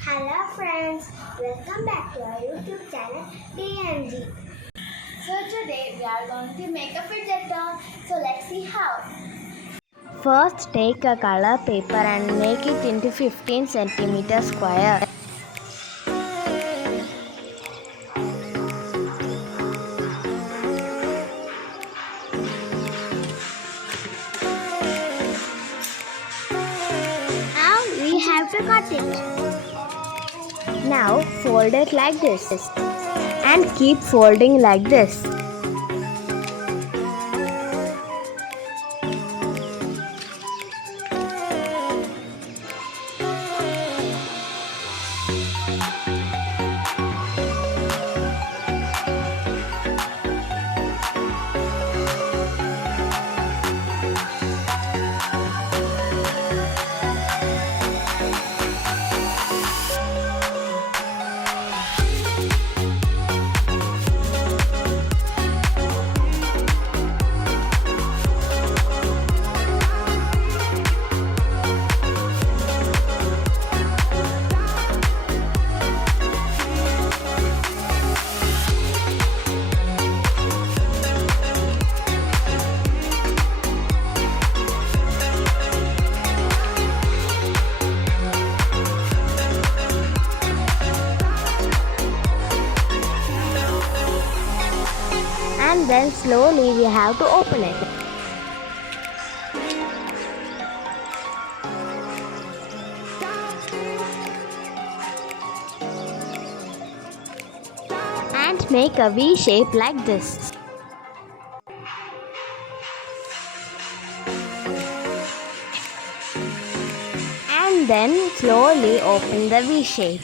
Hello friends, welcome back to our YouTube channel DNG. So today we are going to make a fidget toy. So let's see how. First, take a color paper and make it into 15 cm square. Now we have to cut it. Now fold it like this and keep folding like this. And then slowly we have to open it. And make a V shape like this. And then slowly open the V shape.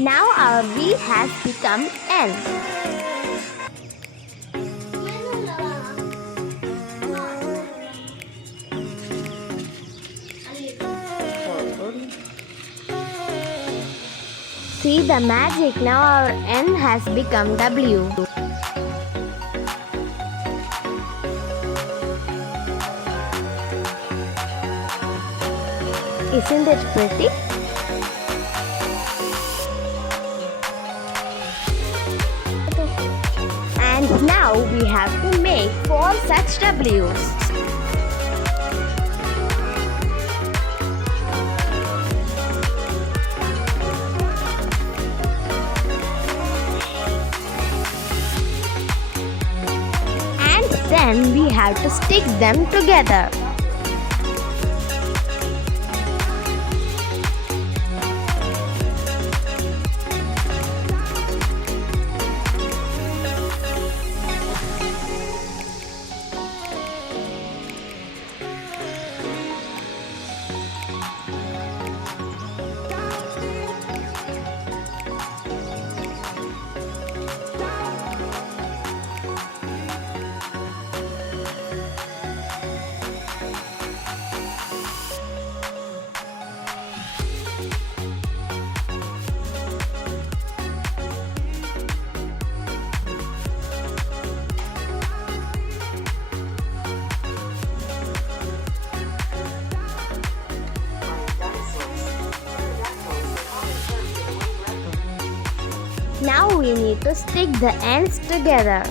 Now our V has become N. See the magic, now our N has become W. Isn't it pretty? And now we have to make 4 such W's. And then we have to stick them together. Now we need to stick the ends together.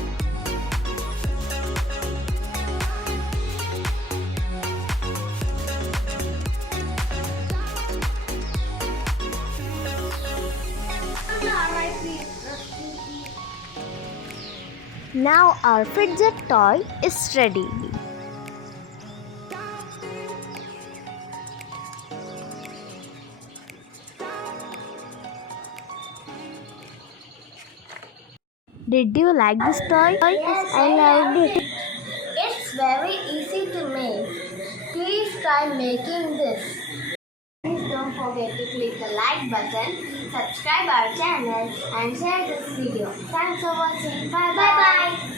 Now our fidget toy is ready. Did you like this toy? Yes, I loved it. It's very easy to make. Please try making this. Please don't forget to click the like button, subscribe our channel and share this video. Thanks for watching. Bye bye.